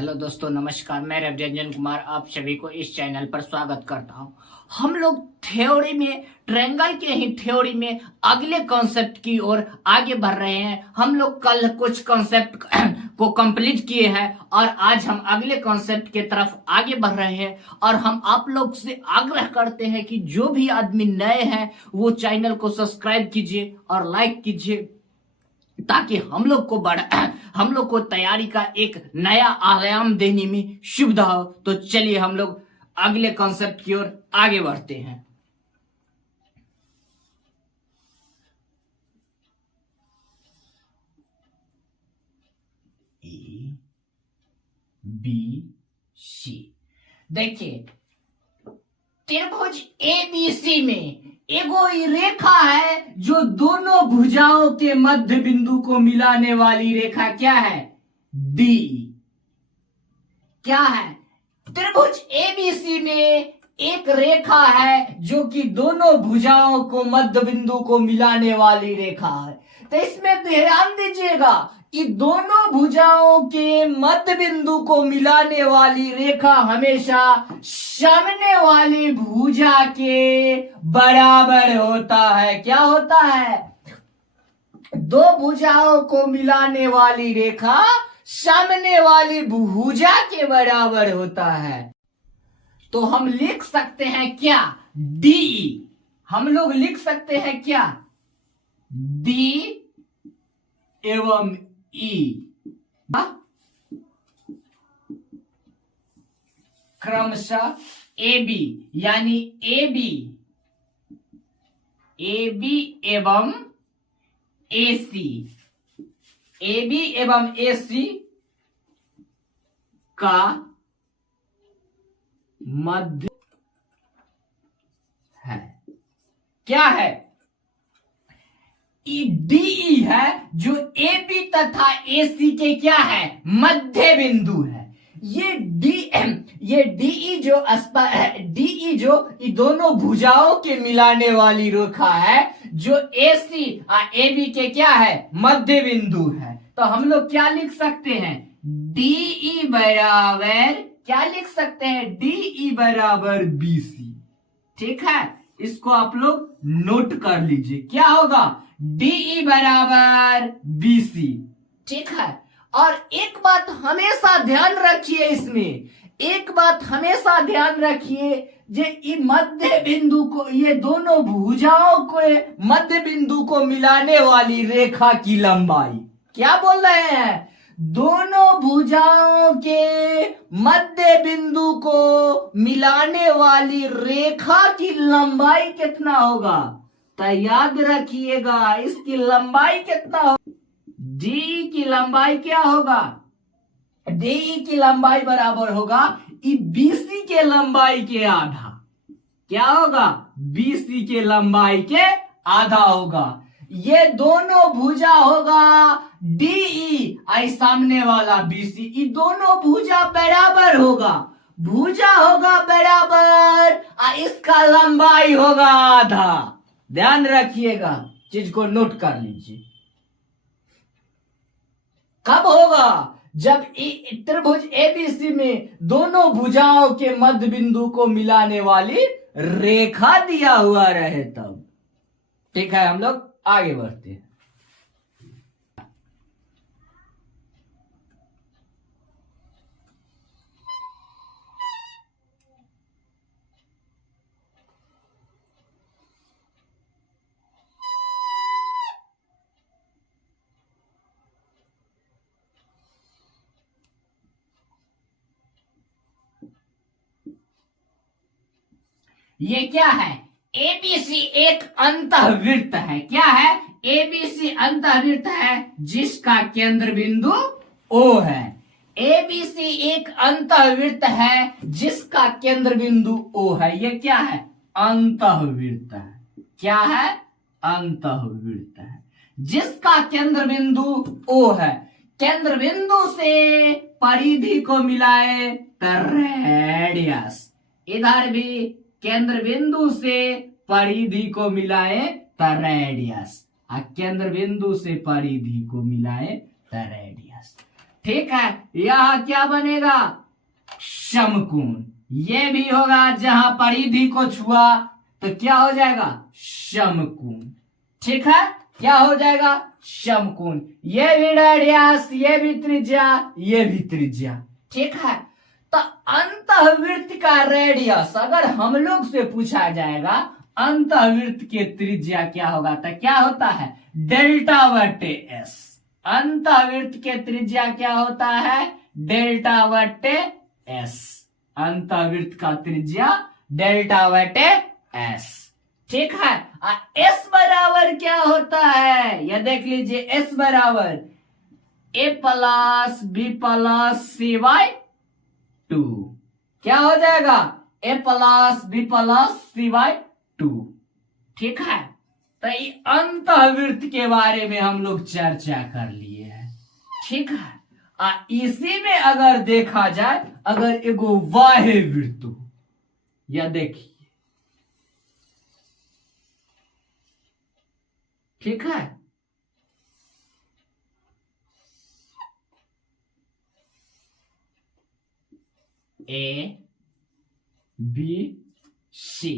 Hello दोस्तों, नमस्कार। मैं रविरंजन कुमार आप सभी को इस चैनल पर स्वागत करता हूं। हम लोग थ्योरी में, ट्रायंगल के ही थ्योरी में अगले कॉन्सेप्ट की ओर आगे बढ़ रहे हैं। हम लोग कल कुछ कॉन्सेप्ट को कंप्लीट किए हैं और आज हम अगले कॉन्सेप्ट के तरफ आगे बढ़ रहे हैं। और हम आप लोग से आग्रह करते हैं कि जो भी आदमी नए हैं वो चैनल को सब्सक्राइब कीजिए और लाइक कीजिए, ताकि हम लोग को तैयारी का एक नया आयाम देने में सुविधा हो। तो चलिए हम लोग अगले कॉन्सेप्ट की ओर आगे बढ़ते हैं। ए बी सी, देखिए त्रिभुज एबीसी में एगो रेखा है जो दोनों भुजाओं के मध्य बिंदु को मिलाने वाली रेखा क्या है? डी। क्या है? त्रिभुज एबीसी में एक रेखा है जो कि दोनों भुजाओं को मध्य बिंदु को मिलाने वाली रेखा है। तो इसमें ध्यान दीजिएगा कि दोनों भुजाओं के मध्य बिंदु को मिलाने वाली रेखा हमेशा सामने वाली भुजा के बराबर होता है। क्या होता है? दो भुजाओं को मिलाने वाली रेखा सामने वाली भुजा के बराबर होता है। तो हम लिख सकते हैं क्या? डी। हम लोग लिख सकते हैं क्या? डी एवं ई क्रमशः ए बी, यानी ए बी एवं ए सी, ए बी एवं ए सी का मध्य है। क्या है? डी है जो ए बी तथा ए सी के क्या है? मध्य बिंदु है। ये डीई जो दोनों भुजाओं के मिलाने वाली रेखा है, जो ए सी ए बी के क्या है? मध्य बिंदु है। तो हम लोग क्या लिख सकते हैं? डीई बराबर, क्या लिख सकते हैं? डीई बराबर बी सी। ठीक है, इसको आप लोग नोट कर लीजिए। क्या होगा? डीई बराबर बी सी। ठीक है। और एक बात हमेशा ध्यान रखिए, इसमें एक बात हमेशा ध्यान रखिए, ये मध्य बिंदु को, ये दोनों भुजाओं को मध्य बिंदु को मिलाने वाली रेखा की लंबाई, क्या बोल रहे हैं? दोनों भुजाओं के मध्य बिंदु को मिलाने वाली रेखा की लंबाई कितना होगा? तो याद रखिएगा, इसकी लंबाई कितना होगा? डी की लंबाई क्या होगा? डी की लंबाई बराबर होगा बीसी के लंबाई के आधा। क्या होगा? बीसी के लंबाई के आधा होगा। ये दोनों भुजा होगा डीई, आई सामने वाला बीसी, ये दोनों भुजा बराबर होगा, भुजा होगा बराबर, इसका लंबाई होगा आधा। ध्यान रखिएगा, चीज को नोट कर लीजिए। कब होगा? जब त्रिभुज एबीसी में दोनों भुजाओं के मध्य बिंदु को मिलाने वाली रेखा दिया हुआ रहे तब। ठीक है, हम लोग आगे बढ़ते हैं। ये क्या है? एबीसी एक अंतःवृत्त है। क्या है? एबीसी अंतःवृत्त है जिसका केंद्र बिंदु ओ है। एबीसी एक अंतःवृत्त है जिसका केंद्र बिंदु ओ है। ये क्या है? अंतःवृत्त है। क्या है? अंतःवृत्त है जिसका केंद्र बिंदु ओ है। केंद्र बिंदु से परिधि को मिलाए तो रेडियस, इधर भी केंद्र बिंदु से परिधि को मिलाए तो रेडियस, केंद्र बिंदु से परिधि को मिलाए तो रेडियस। ठीक है, यह क्या बनेगा, समकोण। ये भी होगा, जहां परिधि को छुआ तो क्या हो जाएगा, समकोण। ठीक है, क्या हो जाएगा, समकोण। ये भी रेडियस, ये भी त्रिज्या, ये भी त्रिज्या। ठीक है, तो अंतःवृत्त का रेडियस अगर हम लोग से पूछा जाएगा अंतःवृत्त के त्रिज्या क्या होगा, तो क्या होता है, डेल्टा बटे एस। अंतःवृत्त के त्रिज्या क्या होता है, डेल्टा बटे एस। अंतःवृत्त का त्रिज्या डेल्टा बटे एस। ठीक है, एस बराबर क्या होता है, यह देख लीजिए, एस बराबर A plus B plus C by 2। क्या हो जाएगा, A plus B plus C by 2। ठीक है, तो अंतःवृत्त के बारे में हम लोग चर्चा कर लिए हैं। ठीक है, इसी में अगर देखा जाए, अगर एगो बाह्य वृत्त हो, या देखिए, ठीक है, A B C,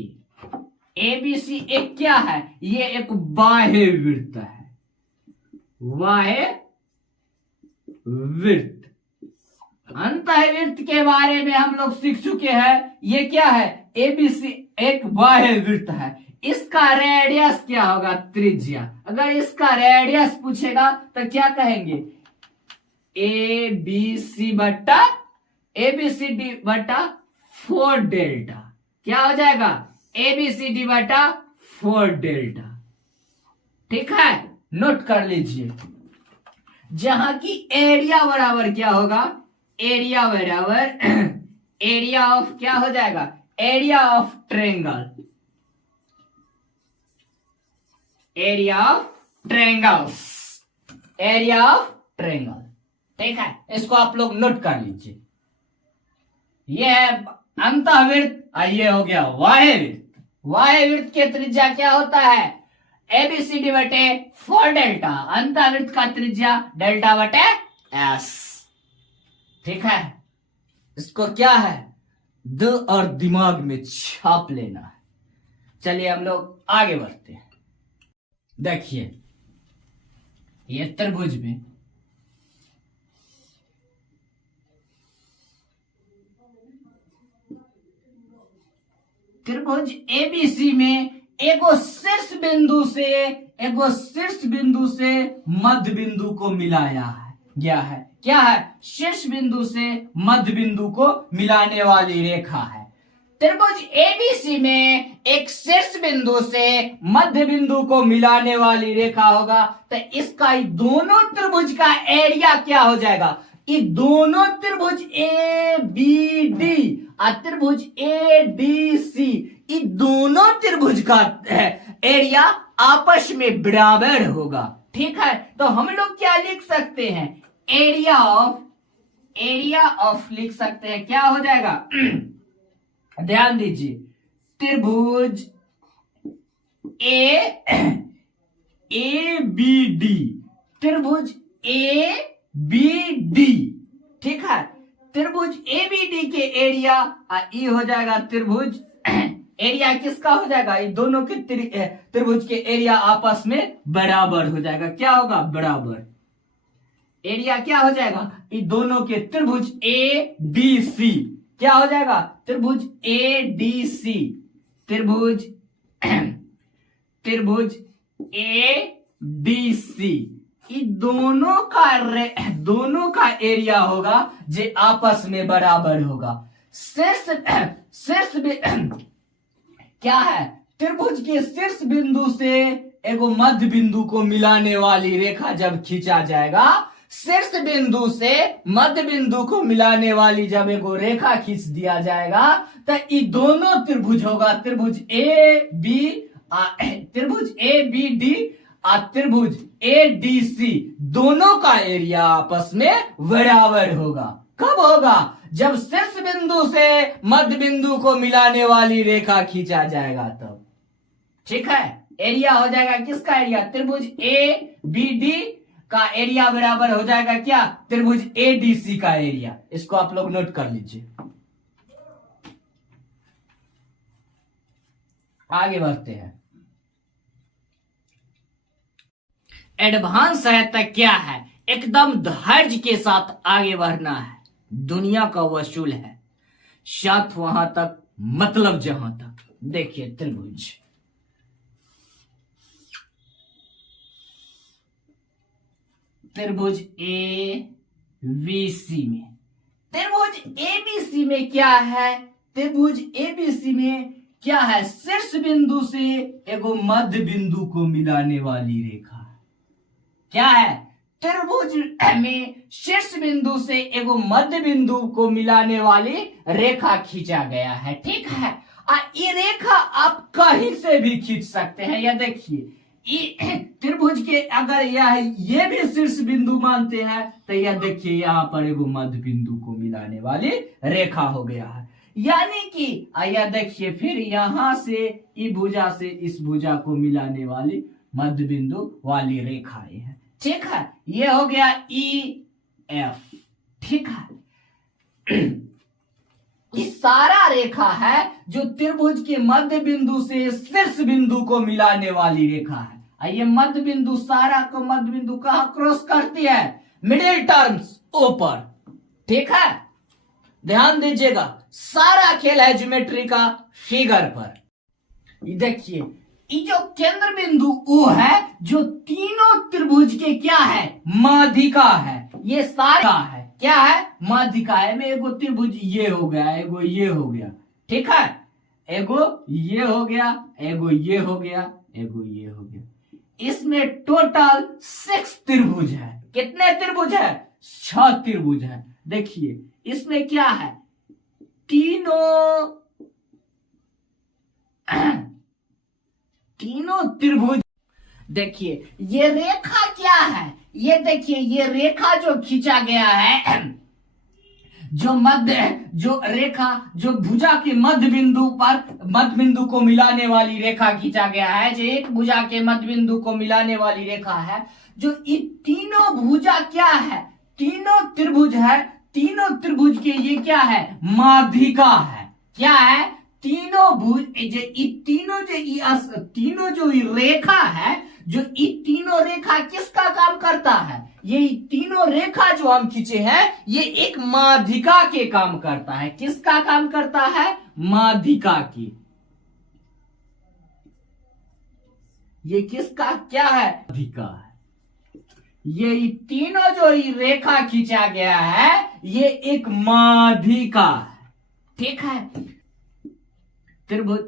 A B C एक क्या है, ये एक बाह्य वृत्त है, बाह्य वृत्त। अंतःवृत्त के बारे में हम लोग सीख चुके हैं, ये क्या है, एबीसी एक बाह्य वृत्त है। इसका रेडियस क्या होगा, त्रिज्या। अगर इसका रेडियस पूछेगा तो क्या कहेंगे, ए बी सी बट्टा ए बी सी डी बटा 4 डेल्टा। क्या हो जाएगा, ए बी सी डी बटा 4 डेल्टा। ठीक है, नोट कर लीजिए, जहां की एरिया बराबर क्या होगा, एरिया बराबर एरिया ऑफ क्या हो जाएगा, area of triangle, area of triangles, area of triangle. ठीक है, इसको आप लोग नोट कर लीजिए। यह है अंतःवृत्त और ये हो गया बाह्य वृत्त। बाह्य वृत्त के त्रिज्या क्या होता है, एबीसीडी बटे 4 डेल्टा। अंतःवृत्त का त्रिज्या डेल्टा बटे एस। ठीक है, इसको क्या है, द और दिमाग में छाप लेना है। चलिए हम लोग आगे बढ़ते हैं। देखिए, ये त्रिभुज में त्रिभुज एबीसी में एगो शीर्ष बिंदु से मध्य बिंदु को मिलाया है गया है। क्या है, शीर्ष बिंदु से मध्य बिंदु को मिलाने वाली रेखा है। त्रिभुज एबीसी में एक शीर्ष बिंदु से मध्य बिंदु को मिलाने वाली रेखा होगा, तो इसका दोनों त्रिभुज का एरिया क्या हो जाएगा, ये दोनों त्रिभुज ए बी डी और त्रिभुज ए डी सी, ये दोनों त्रिभुज का एरिया आपस में बराबर होगा। ठीक है, तो हम लोग क्या लिख सकते हैं, एरिया ऑफ लिख सकते हैं। क्या हो जाएगा ध्यान दीजिए, त्रिभुज ए बी डी, त्रिभुज ए बी डी। ठीक है, त्रिभुज ए बी डी के एरिया ई हो जाएगा त्रिभुज एरिया किसका हो जाएगा, ये दोनों के त्रिभुज के एरिया आपस में बराबर हो जाएगा। क्या होगा, बराबर। एरिया क्या हो जाएगा, ये दोनों के त्रिभुज ए डी सी क्या हो जाएगा, त्रिभुज ए डी सी, त्रिभुज ए डी सी, ये दोनों का एरिया होगा जो आपस में बराबर होगा। शीर्ष क्या है, त्रिभुज के शीर्ष बिंदु से एगो मध्य बिंदु को मिलाने वाली रेखा जब खींचा जाएगा, शीर्ष बिंदु से मध्य बिंदु को मिलाने वाली जब एगो रेखा खींच दिया जाएगा, तो ये दोनों त्रिभुज होगा, त्रिभुज ए बी डी और त्रिभुज ए डी सी, दोनों का एरिया आपस में बराबर होगा। कब होगा, जब शीर्ष बिंदु से मध्य बिंदु को मिलाने वाली रेखा खींचा जाएगा तब। ठीक है, एरिया हो जाएगा किसका एरिया, त्रिभुज ए बी डी का एरिया बराबर हो जाएगा क्या, त्रिभुज एडीसी का एरिया। इसको आप लोग नोट कर लीजिए। आगे बढ़ते हैं। एडवांस है तो क्या है, एकदम धैर्य के साथ आगे बढ़ना है। दुनिया का वसूल है, साथ वहां तक मतलब जहां तक। देखिए त्रिभुज, त्रिभुज ए बी सी में, त्रिभुज एबीसी में क्या है, त्रिभुज एबीसी में क्या है, शीर्ष बिंदु से एगो मध्य बिंदु को मिलाने वाली रेखा। क्या है, त्रिभुज में शीर्ष बिंदु से एगो मध्य बिंदु को मिलाने वाली रेखा खींचा गया है। ठीक है, ये रेखा आप कहीं से भी खींच सकते हैं। या देखिए त्रिभुज के अगर यह ये भी शीर्ष बिंदु मानते हैं तो यह देखिए यहाँ पर एगो मध्य बिंदु को मिलाने वाली रेखा हो गया है। यानी कि यह देखिए फिर यहां से इस भुजा से इस भुजा को मिलाने वाली मध्य बिंदु वाली रेखा है। ठीक है, ये हो गया ई एफ। ठीक है, ये सारा रेखा है जो त्रिभुज के मध्य बिंदु से शीर्ष बिंदु को मिलाने वाली रेखा है। ये मध्य बिंदु, सारा को मध्य बिंदु कहां क्रॉस करती है, मिडिल टर्म्स ऊपर। ठीक है, ध्यान दीजिएगा, सारा खेल है ज्योमेट्री का फिगर पर। देखिए ये जो केंद्र बिंदु ओ है, जो तीनों त्रिभुज के क्या है, माध्यिका है। ये सारा है क्या है, माध्यिका है। में एगो त्रिभुज ये हो गया, एगो ये हो गया। ठीक है, एगो ये हो गया, एगो ये हो गया, एगो ये हो गया। इसमें टोटल 6 त्रिभुज है। कितने त्रिभुज है, 6 त्रिभुज है। देखिए इसमें क्या है, तीनों त्रिभुज। देखिए ये रेखा क्या है, ये देखिए ये रेखा जो खींचा गया है, जो रेखा जो भुजा के मध्य बिंदु पर मध्य बिंदु को मिलाने वाली रेखा खींचा गया है, जो एक भुजा के मध्य बिंदु को मिलाने वाली रेखा है। जो ये तीनों भुजा क्या है, तीनों त्रिभुज है। तीनों त्रिभुज के ये क्या है, माध्यिका है। क्या है, तीनों भुज तीनों जो रेखा है, जो ये तीनों रेखा किसका काम करता है, ये तीनों रेखा जो हम खींचे हैं ये एक माध्यिका के काम करता है। किसका काम करता है, माध्यिका की। ये किसका क्या है, माध्यिका है। ये तीनों जो रेखा खींचा गया है ये एक माध्यिका है। ठीक है, त्रिभुज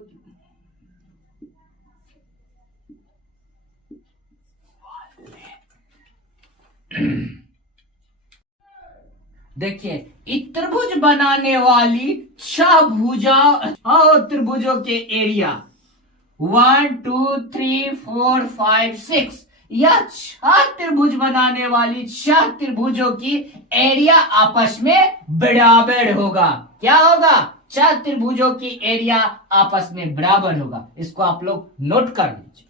देखिए त्रिभुज बनाने वाली 6 भुजा और त्रिभुजों के एरिया 1 2 3 4 5 6, यह 6 त्रिभुज बनाने वाली 6 त्रिभुजों की एरिया आपस में बराबर होगा। क्या होगा, 6 त्रिभुजों की एरिया आपस में बराबर होगा। इसको आप लोग नोट कर लीजिए।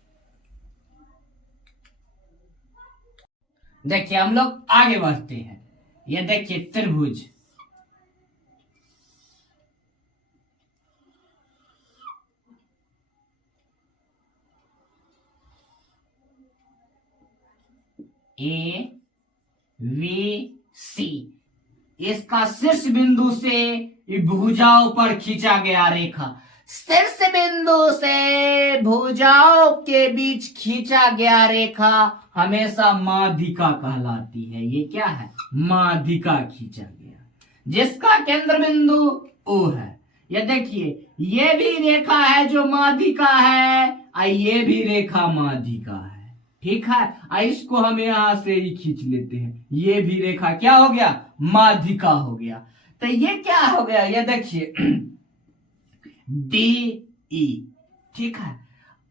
देखिए हम लोग आगे बढ़ते हैं। ये देखिए त्रिभुज ए वी सी, इसका शीर्ष बिंदु से भुजाओं पर खींचा गया रेखा। शीर्ष बिंदु से भुजाओं के बीच खींचा गया रेखा हमेशा माध्यिका कहलाती है। ये क्या है, माध्यिका खींचा गया, जिसका केंद्र बिंदु ओ है। ये देखिए ये भी रेखा है जो माध्यिका है, और ये भी रेखा माध्यिका है। ठीक है, इसको हम यहां से ही खींच लेते हैं। ये भी रेखा क्या हो गया, माध्यिका हो गया। तो ये क्या हो गया, ये देखिए डी ई। ठीक है,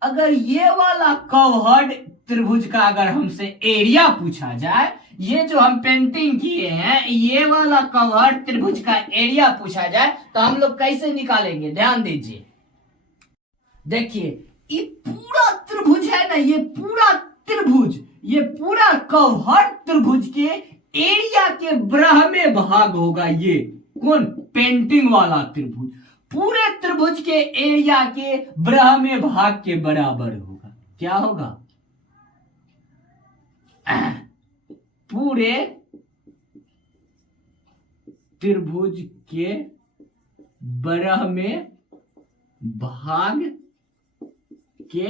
अगर ये वाला कवर्ड त्रिभुज का अगर हमसे एरिया पूछा जाए, ये जो हम पेंटिंग किए हैं ये वाला कवर्ड त्रिभुज का एरिया पूछा जाए तो हम लोग कैसे निकालेंगे, ध्यान दीजिए। देखिए ये पूरा त्रिभुज है ना, ये पूरा त्रिभुज, ये पूरा कर्व हर त्रिभुज के एरिया के ब्रह्मे भाग होगा। ये कौन? पेंटिंग वाला त्रिभुज पूरे त्रिभुज के एरिया के ब्रह्मे भाग के बराबर होगा। क्या होगा? पूरे त्रिभुज के ब्रह्मे भाग के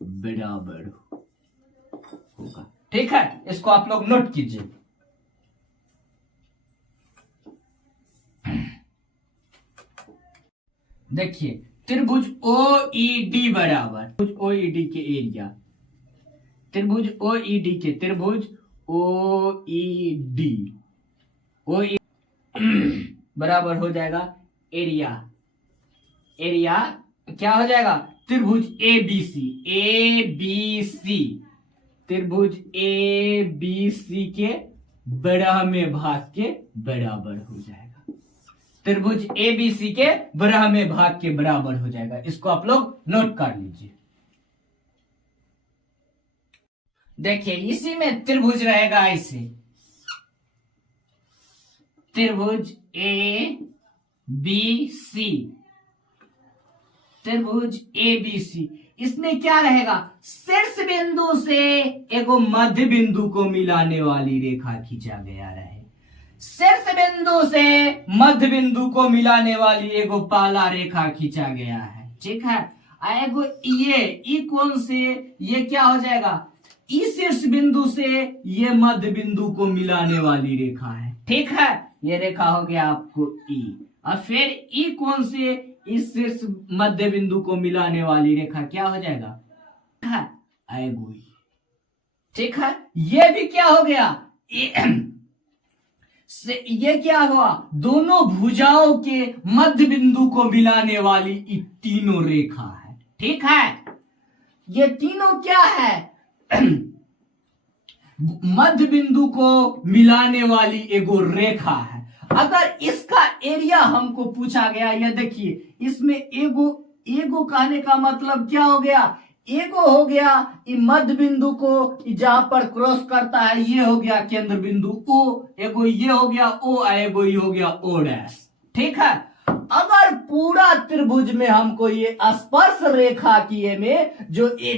बराबर होगा। ठीक है, इसको आप लोग नोट कीजिए। देखिए त्रिभुज OED बराबर त्रिभुज OED के एरिया, त्रिभुज OED के त्रिभुज OED बराबर हो जाएगा एरिया। एरिया क्या हो जाएगा? त्रिभुज ABC त्रिभुज ABC के ब्रह्मे भाग के बराबर हो जाएगा। त्रिभुज ABC के ब्रह्मे भाग के बराबर हो जाएगा। इसको आप लोग नोट कर लीजिए। देखिए इसी में त्रिभुज रहेगा ऐसे, त्रिभुज ABC, त्रिभुज ABC। इसमें क्या रहेगा? शीर्ष बिंदु से एगो मध्य बिंदु को मिलाने वाली रेखा खींचा गया रहे। शीर्ष बिंदु से मध्य बिंदु को मिलाने वाली एगो पहला रेखा खींचा गया है। ठीक है, एगो ये कौन से, ये क्या हो जाएगा? इस शीर्ष बिंदु से ये मध्य बिंदु को मिलाने वाली रेखा है। ठीक है, ये रेखा हो गया आपको E। और फिर E कौन से? इस शीर्ष मध्य बिंदु को मिलाने वाली रेखा क्या हो जाएगा? एगो E। ठीक है, ये भी क्या हो गया? ये क्या हुआ? दोनों भुजाओं के मध्य बिंदु को मिलाने वाली तीनों रेखा है। ठीक है, ये तीनों क्या है? मध्य बिंदु को मिलाने वाली एगो रेखा है। अगर इसका एरिया हमको पूछा गया, या देखिए इसमें एगो कहने का मतलब क्या हो गया? एगो हो गया मध्य बिंदु को जहां पर क्रॉस करता है, ये हो गया केंद्र बिंदु O, एगो ये हो गया O, एगो ये हो गया O डैश। ठीक है, अगर पूरा त्रिभुज में हमको ये स्पर्श रेखा किए में जो ये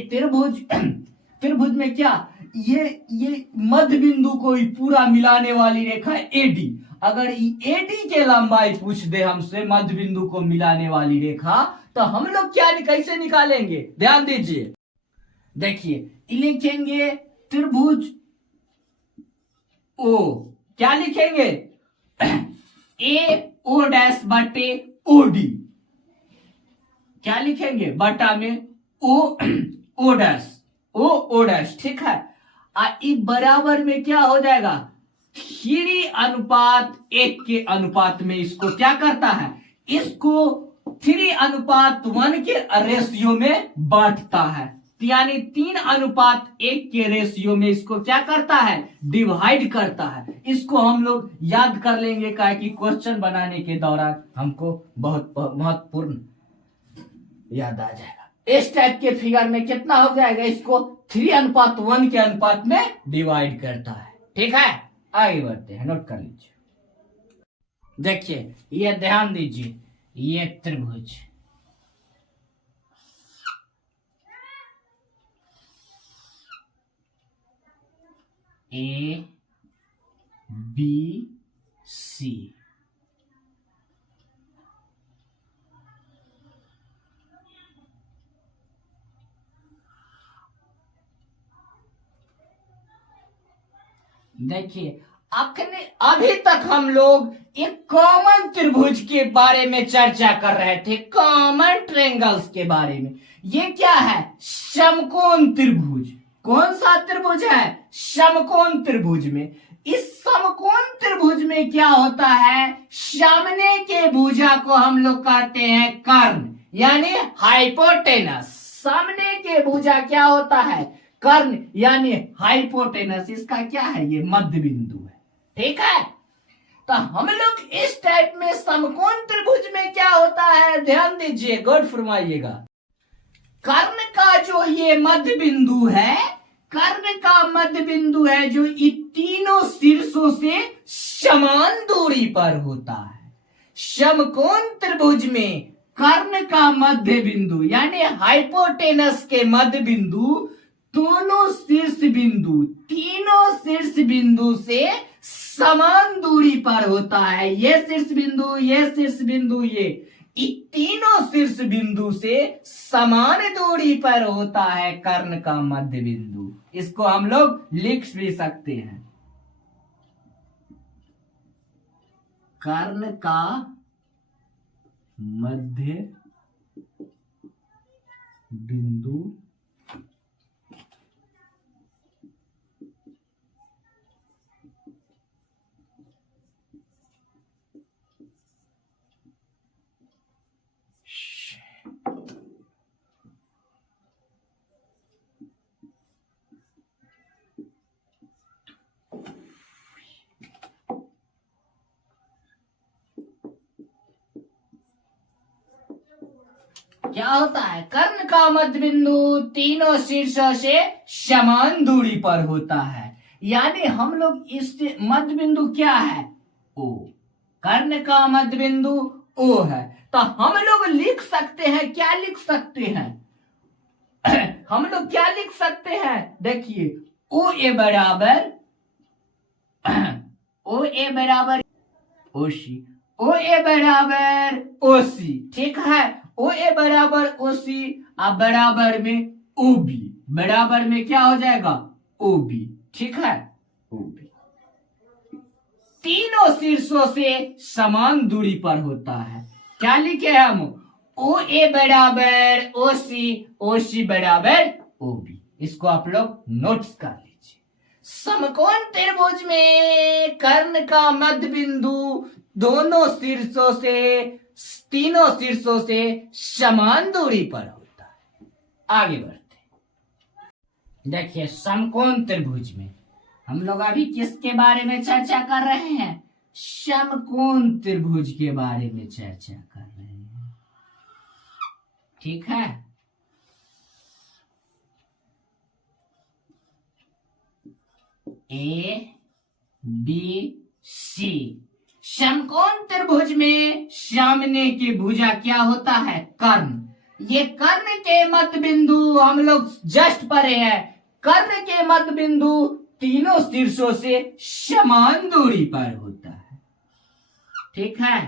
त्रिभुज में क्या ये मध्य बिंदु को पूरा मिलाने वाली रेखा AD, अगर AD के लंबाई पूछ दे हमसे मध्य बिंदु को मिलाने वाली रेखा, तो हम लोग क्या कैसे निकालेंगे? ध्यान दीजिए। देखिए लिखेंगे त्रिभुज O, क्या लिखेंगे? AO डैश बटे OD, क्या लिखेंगे? बटा में O डैश, O डैश। ठीक है, बराबर में क्या हो जाएगा? 3:1 के अनुपात में इसको क्या करता है? इसको 3:1 के रेशियो में बांटता है, यानी 3:1 के रेशियो में इसको क्या करता है? डिवाइड करता है। इसको हम लोग याद कर लेंगे, क्या कि क्वेश्चन बनाने के दौरान हमको बहुत महत्वपूर्ण याद आ जाएगा। इस टाइप के फिगर में कितना हो जाएगा? इसको 3:1 के अनुपात में डिवाइड करता है। ठीक है, आगे बढ़ते हैं, नोट कर लीजिए। देखिए ये ध्यान दीजिए, ये त्रिभुज ABC, देखिए अभी तक हम लोग एक कॉमन त्रिभुज के बारे में चर्चा कर रहे थे, कॉमन ट्रायंगल्स के बारे में। ये क्या है? समकोण त्रिभुज। कौन सा त्रिभुज है? समकोण त्रिभुज में। इस समकोण त्रिभुज में क्या होता है? सामने के भुजा को हम लोग कहते हैं कर्ण, यानी हाइपोटेनस। सामने के भुजा क्या होता है? कर्ण, यानी हाइपोटेनस। इसका क्या है? ये मध्य बिंदु है। ठीक है, तो हम लोग इस टाइप में समकोण त्रिभुज में क्या होता है, ध्यान दीजिए, गौर फरमाइएगा। कर्ण का जो ये मध्य बिंदु है, कर्ण का मध्य बिंदु है जो इन तीनों शीर्षों से समान दूरी पर होता है। समकोण त्रिभुज में कर्ण का मध्य बिंदु यानी हाइपोटेनस के मध्य बिंदु दोनों शीर्ष बिंदु, तीनों शीर्ष बिंदु से समान दूरी पर होता है। ये शीर्ष बिंदु, ये शीर्ष बिंदु, ये तीनों शीर्ष बिंदु से समान दूरी पर होता है कर्ण का मध्य बिंदु। इसको हम लोग लिख भी सकते हैं, कर्ण का मध्य बिंदु क्या होता है, कर्ण का मध्य बिंदु तीनों शीर्षों से समान दूरी पर होता है। यानी हम लोग इस मध्य बिंदु क्या है, ओ, कर्ण का मध्य बिंदु ओ है, तो हम लोग लिख सकते हैं, क्या लिख सकते हैं हम लोग क्या लिख सकते हैं, देखिए ओ ए बराबर ओ ए बराबर ओसी, ओ ए बराबर ओसी, ठीक है, ओ ए बराबर ओसी, अब बराबर में ओबी, बराबर में क्या हो जाएगा ओबी, ठीक है, ओबी तीनों शीर्षों से समान दूरी पर होता है। क्या लिखे हम, ओ ए बराबर ओसी, ओसी बराबर ओबी। इसको आप लोग नोट्स कर लीजिए। समकोण त्रिभुज में कर्ण का मध्य बिंदु दोनों शीर्षों से, तीनों शीर्षों से समान दूरी पर होता है। आगे बढ़ते, देखिए समकोण त्रिभुज में हम लोग अभी किसके बारे में चर्चा कर रहे हैं, समकोण त्रिभुज के बारे में चर्चा कर रहे हैं, ठीक है। ए बी सी, समकोण त्रिभुज में सामने की भुजा क्या होता है, कर्ण। ये कर्ण के मध्य बिंदु हम लोग जस्ट पढ़े हैं, कर्ण के मध्य बिंदु तीनों शीर्षों से समान दूरी पर होता है, ठीक है।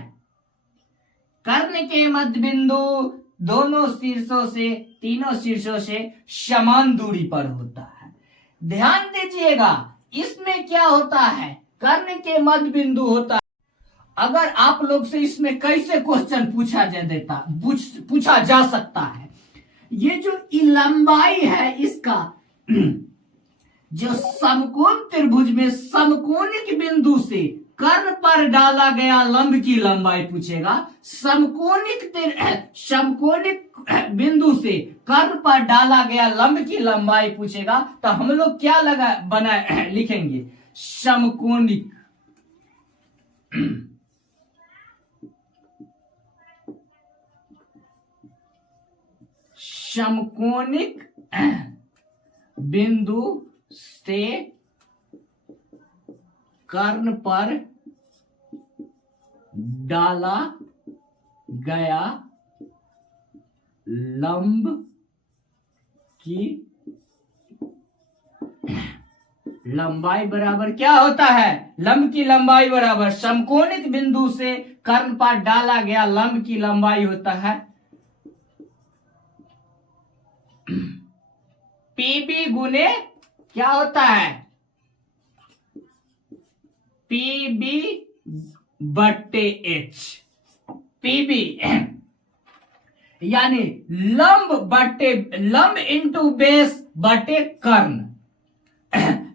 कर्ण के मध्य बिंदु दोनों शीर्षों से, तीनों शीर्षों से समान दूरी पर होता है। ध्यान दीजिएगा, इसमें क्या होता है, कर्ण के मध्य बिंदु होता है। अगर आप लोग से इसमें कैसे क्वेश्चन पूछा जा सकता है, ये जो लंबाई है इसका जो समकोण त्रिभुज में समकोणिक बिंदु से कर्ण पर डाला गया लंब की लंबाई पूछेगा, समकोणिक बिंदु से कर्ण पर डाला गया लंब की लंबाई पूछेगा, तो हम लोग क्या लिखेंगे, समकोणिक समकोणिक बिंदु से कर्ण पर डाला गया लंब की लंबाई बराबर क्या होता है, लंब की लंबाई बराबर समकोणिक बिंदु से कर्ण पर डाला गया लंब की लंबाई होता है पीबी गुने क्या होता है, पीबी बट्टे एच, पीबी यानी लंब इंटू बेस बटे कर्ण,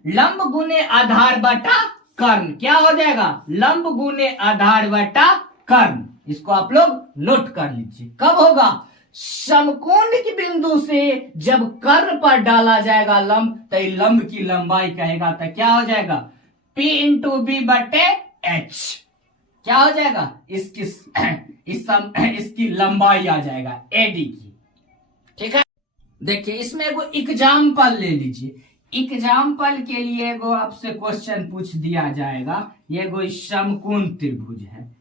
लंब गुने आधार बटा कर्ण, क्या हो जाएगा, लंब गुने आधार बटा कर्ण। इसको आप लोग नोट कर लीजिए। कब होगा, समकोणिक बिंदु से जब कर्ण पर डाला जाएगा लंब, तो लंब की लंबाई कहेगा, तो क्या हो जाएगा, P इंटू बी बटे एच, क्या हो जाएगा, इसकी लंबाई आ जाएगा एडी की, ठीक है। देखिए इसमें एगो एग्जाम्पल ले लीजिए। एग्जाम्पल के लिए एगो आपसे क्वेश्चन पूछ दिया जाएगा। ये एगो समकोण त्रिभुज है,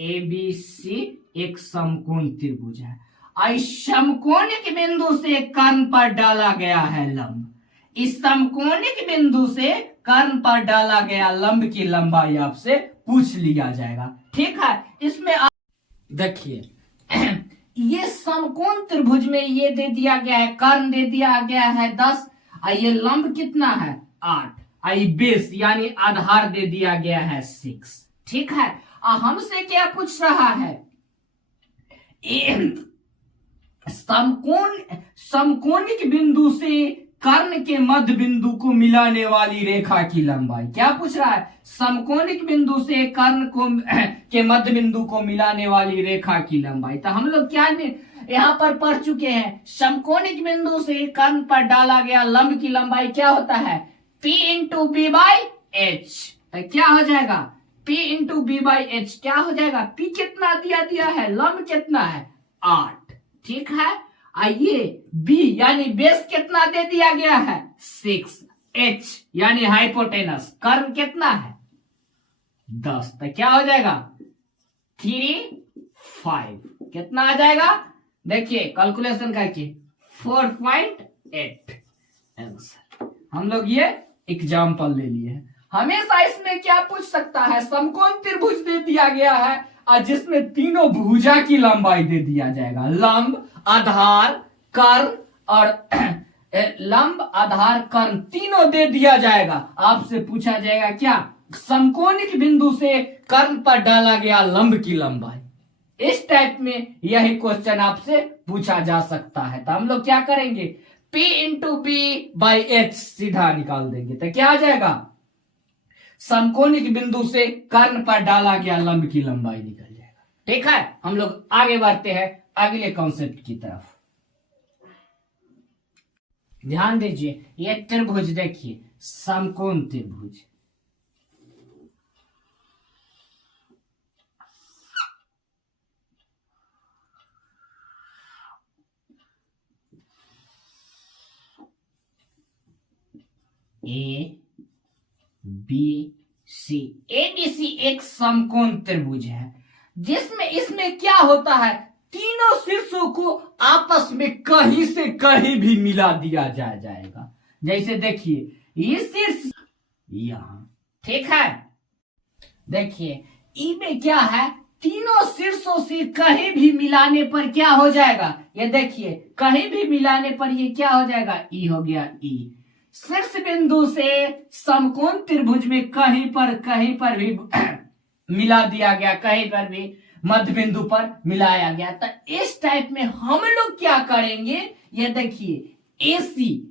ABC एक समकोण त्रिभुज है। इस समकोणिक बिंदु से कर्ण पर डाला गया है लंब। इस समकोणिक बिंदु से कर्ण पर डाला गया लंब की लंबाई आपसे पूछ लिया जाएगा। ठीक है, इसमें आप देखिए ये समकोण त्रिभुज में ये दे दिया गया है, कर्ण दे दिया गया है 10, ये लंब कितना है 8, आई बेस यानी आधार दे दिया गया है 6। ठीक है, हमसे क्या पूछ रहा है, समकोणिक बिंदु से कर्ण के मध्य बिंदु को मिलाने वाली रेखा की लंबाई। क्या पूछ रहा है, समकोणिक बिंदु से कर्ण को के मध्य बिंदु को मिलाने वाली रेखा की लंबाई। तो हम लोग क्या यहाँ पर पढ़ चुके हैं, समकोणिक बिंदु से कर्ण पर डाला गया लंब की लंबाई क्या होता है, P into B by H. क्या हो जाएगा, P into B by H क्या हो जाएगा, P कितना दिया है, लंब कितना है 8। ठीक है, आइए B यानी बेस कितना दे दिया गया है 6, H यानी हाइपोटेनस कर्ण कितना है 10। तो क्या हो जाएगा 3, 5 कितना आ जाएगा, देखिए कैलकुलेशन करके 4.8 आंसर। हम लोग ये एग्जाम्पल ले लिए हैं। हमेशा इसमें क्या पूछ सकता है, समकोण त्रिभुज दे दिया गया है और जिसमें तीनों भुजा की लंबाई दे दिया जाएगा, लंब आधार कर्ण और लंब आधार कर्ण तीनों दे दिया जाएगा। आपसे पूछा जाएगा क्या, समकोणिक बिंदु से कर्ण पर डाला गया लंब की लंबाई। इस टाइप में यही क्वेश्चन आपसे पूछा जा सकता है। तो हम लोग क्या करेंगे, P into B by H सीधा निकाल देंगे। तो क्या आ जाएगा, समकोणिक बिंदु से कर्ण पर डाला गया लंब की लंबाई निकल जाएगा। ठीक है, हम लोग आगे बढ़ते हैं अगले कॉन्सेप्ट की तरफ। ध्यान दीजिए, ये त्रिभुज देखिए समकोण त्रिभुज, ए बी सी, ABC एक समकोण त्रिभुज है जिसमें इसमें क्या होता है, तीनों शीर्षों को आपस में कहीं से कहीं भी मिला दिया जाएगा। जैसे देखिए ये शीर्ष यहां, ठीक है, देखिए ई में क्या है, तीनों शीर्षों से कहीं भी मिलाने पर क्या हो जाएगा, ये देखिए कहीं भी मिलाने पर ये क्या हो जाएगा, ई हो गया ई। शीर्ष बिंदु से समकोण त्रिभुज में कहीं पर भी मिला दिया गया, कहीं पर भी मध्य बिंदु पर मिलाया गया। तो इस टाइप में हम लोग क्या करेंगे, ये देखिए AC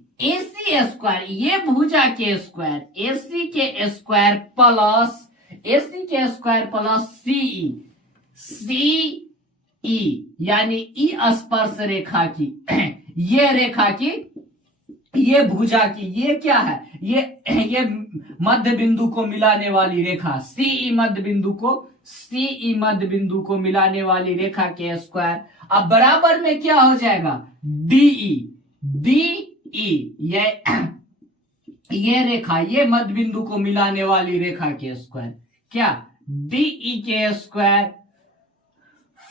स्क्वायर, ये भुजा के स्क्वायर, AC के स्क्वायर प्लस CE यानी ई स्पर्श रेखा की ये रेखा की, ये भुजा की, ये क्या है, ये मध्य बिंदु को मिलाने वाली रेखा, CE मध्य बिंदु को मिलाने वाली रेखा के स्क्वायर। अब बराबर में क्या हो जाएगा, DE ये रेखा, ये मध्य बिंदु को मिलाने वाली रेखा के स्क्वायर, क्या DE के स्क्वायर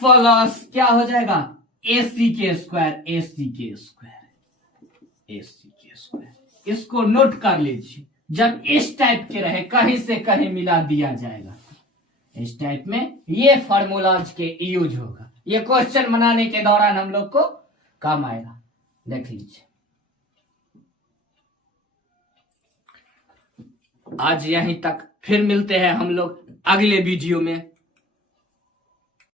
प्लस क्या हो जाएगा, AC के स्क्वायर। इसको नोट कर लीजिए, जब इस टाइप के रहे कहीं से कहीं मिला दिया जाएगा, इस टाइप में ये फॉर्मूलाज के यूज होगा। ये क्वेश्चन बनाने के दौरान हम लोग को काम आएगा, देख लीजिए। आज यहीं तक, फिर मिलते हैं हम लोग अगले वीडियो में।